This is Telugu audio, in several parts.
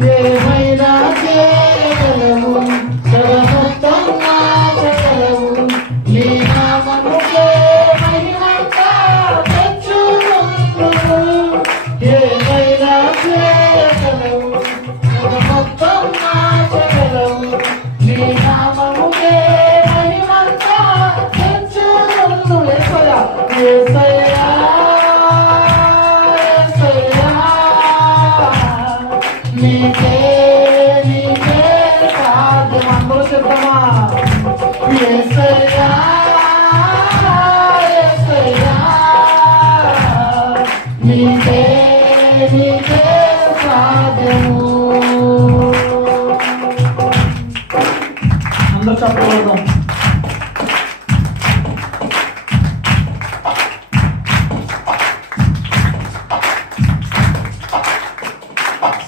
ఏమైనా చేయగలవు సర్వసత్తంగా చేయగలవు నీ నామముకే మహిమంతా తెచ్చుకుంటు ఏమైనా చేయగలవు సర్వసత్తంగా చేయగలవు నీ నామముకే మహిమంతా తెచ్చుకుంటు ఏ నీకే నీకే సాధ్యమందరూ సిద్ధమా ఏసయ్యా ఏసయ్యా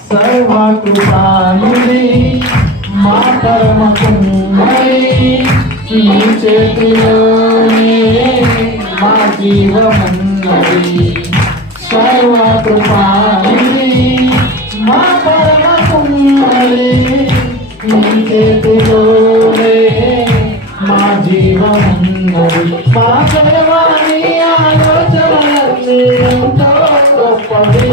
సర్వకృపాయుడి మా పరమ కుమ్మరి నీ చేతిలోనే మా జీవమున్నది. సర్వకృపాయుడి మా పరమ కుమ్మరి నీ చేతిలో మా జీవమున్నది మా సేవాని ఆలోచనలన్నీ ఎంతో గొప్పవి.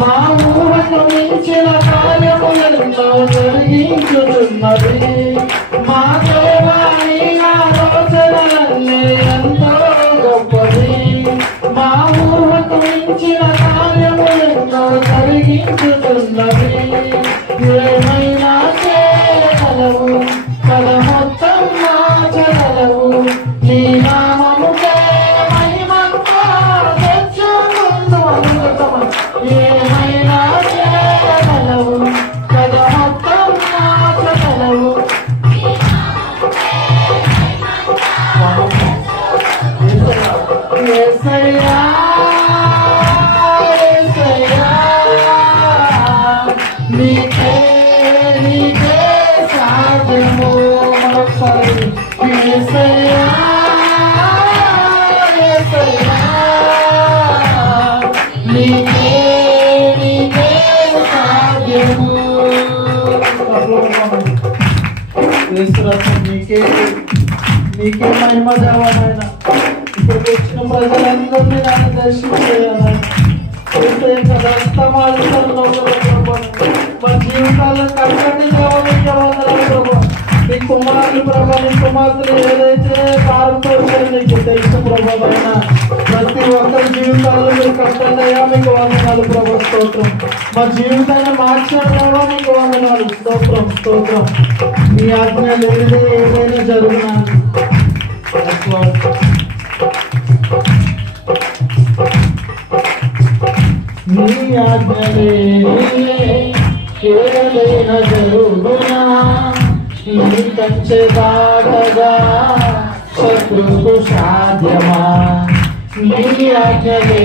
మా ఊహకు మించిన కార్యములెన్నో జరిగించుతున్నది నీకే నీకే మహిమ దేవాలైన ఇక్కడికి వచ్చిన ప్రజలందరినీ నన్ను దర్శించేయాలని మా జీవితాల్లో కట్టండి దేవాలయ వందనాలు ప్రభా నీ కుమారులు ప్రభా నీ కుమార్తెలు ఏదైతే భారంతో వచ్చారో నీకు తెలుసు ప్రభావైన ప్రతి ఒక్కరి జీవితాల్లో మీరు కట్టండి అయ్యా మీకు వందనాలు ప్రభా స్తోత్రం మా జీవితాన్ని మార్చిన ప్రభా మీకు వందనాలు. స్తోత్రం స్తోత్రం. నీ ఆత్మ లేనిదే ఏదైనా జరుగునాను నీ ఆజ్ఞలే ఏదైనా జరుగునా? నీ కంచె దాటగా శత్రుకు సాధ్యమా? నీ ఆజ్ఞలే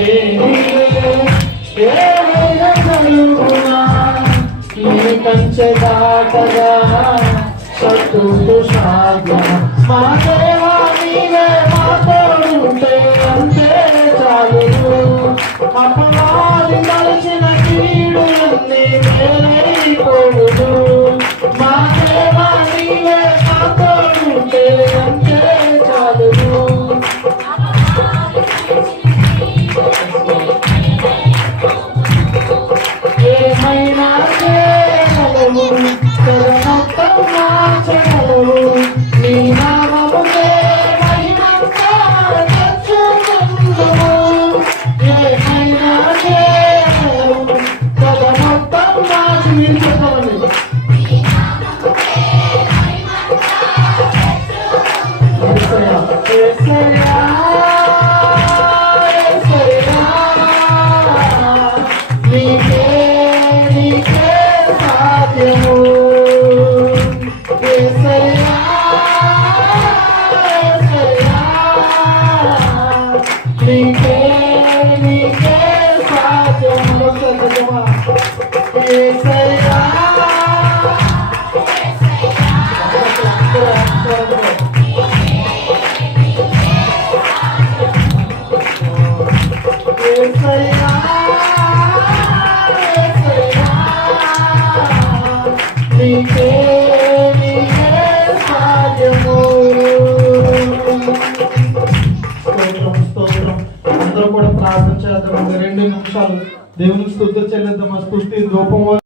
కంచె దాటగా శత్రుకు సాధ్యమా మా దేవా నీవే అంతే చాలు. అపవాది అందరూ కూడా ప్రార్థన చేద్దాం. రెండు నిమిషాలు దేవుని స్థుతి చెల్లిద్దాం. స్థుతి రూపం